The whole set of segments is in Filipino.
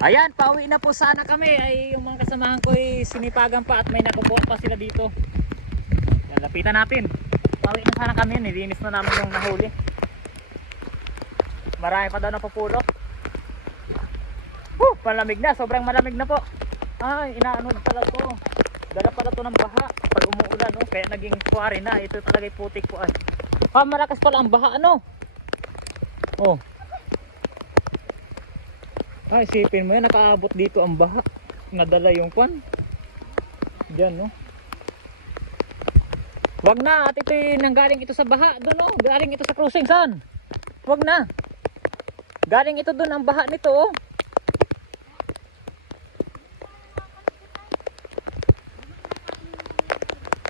Ayan, pauwi na po sana kami. Ay yung mga kasamahan ko ay sinipagan pa at may nakukuha pa sila dito. Yan, lapitan natin. Pauwi na sana kami. Nilinis na namin yung nahuli. Marami pa daw na pupulok. Palamig na, sobrang malamig na po. Ay, inaano talaga ko. Dala pala to ng baha pag umuulan, no? Kaya naging kuwari na. Ito talaga putik po ay. Malakas pala ang baha, ano? Oh. Ay, isipin mo yan, nakaabot dito ang baha. Nadala yung kwan. Diyan, no? Wag na, at ito nanggaling ito sa baha. Doon, no? Galing ito sa cruising, saan? Wag na. Galing ito doon ang baha nito, oh.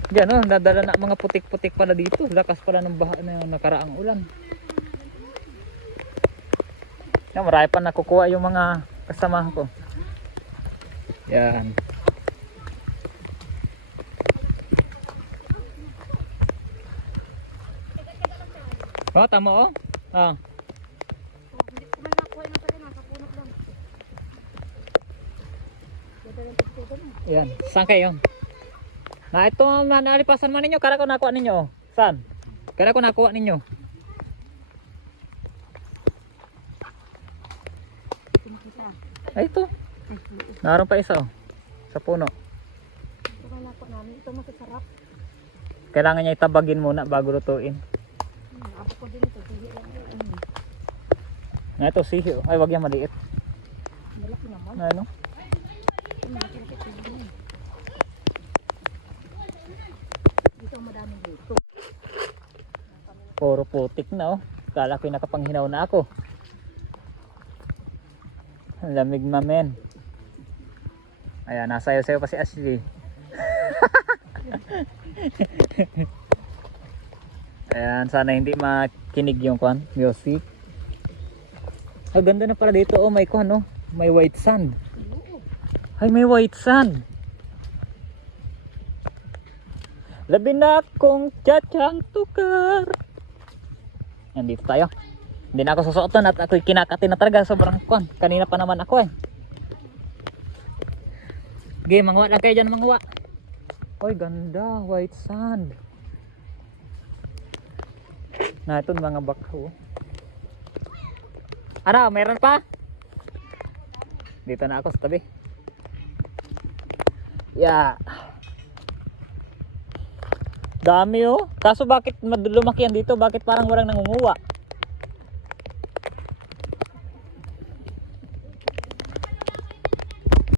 Diyan, no? Nadala na mga putik-putik pala dito. Lakas pala ng baha na yung nakaraang ulan. Yan, marami pa nakukuha yung mga kasama ko. Yan. Oh, tama oh. Ah. Yan, saan kayo? Na ito nalipasan man ninyo, kala ko nakuha ninyo. Saan? Kala ko nakuha ninyo. Ay, ito. Naroon pa isa oh. Sa puno. Ito na nakuha namin. Ito masasarap. Kailangan niya itabagin muna bago lutuin. Abo ko din ito. Sige lang yun. Nga ito, sihi oh. Ay, wag yan maliit. Malaki naman. Ano? Ito malaki din. Dito madaming dito. Puro putik na oh. Kala ko nakapanghinaw na ako. Ang lamig mamen. Ayan, nasayo-sayo pa si Ashley. Ayan, sana hindi makinig yung kwan, music. Ang ganda na pala dito, oh, may kwan, oh. May white sand. Ay, may white sand. Labi na akong tsatsang tukar. Yan, dito tayo. Hindi na ako susuotan at ako'y kinakatin na talaga. Sobrang kwan. Kanina pa naman ako eh. Okay, mangwa lang kayo dyan, mangwa. Oy, ganda. White sand. Na ito mga bakho. Ano, meron pa? Dito na ako sa tabi. Yeah. Dami oh. Kaso bakit lumaki yan dito? Bakit parang walang nangunguha?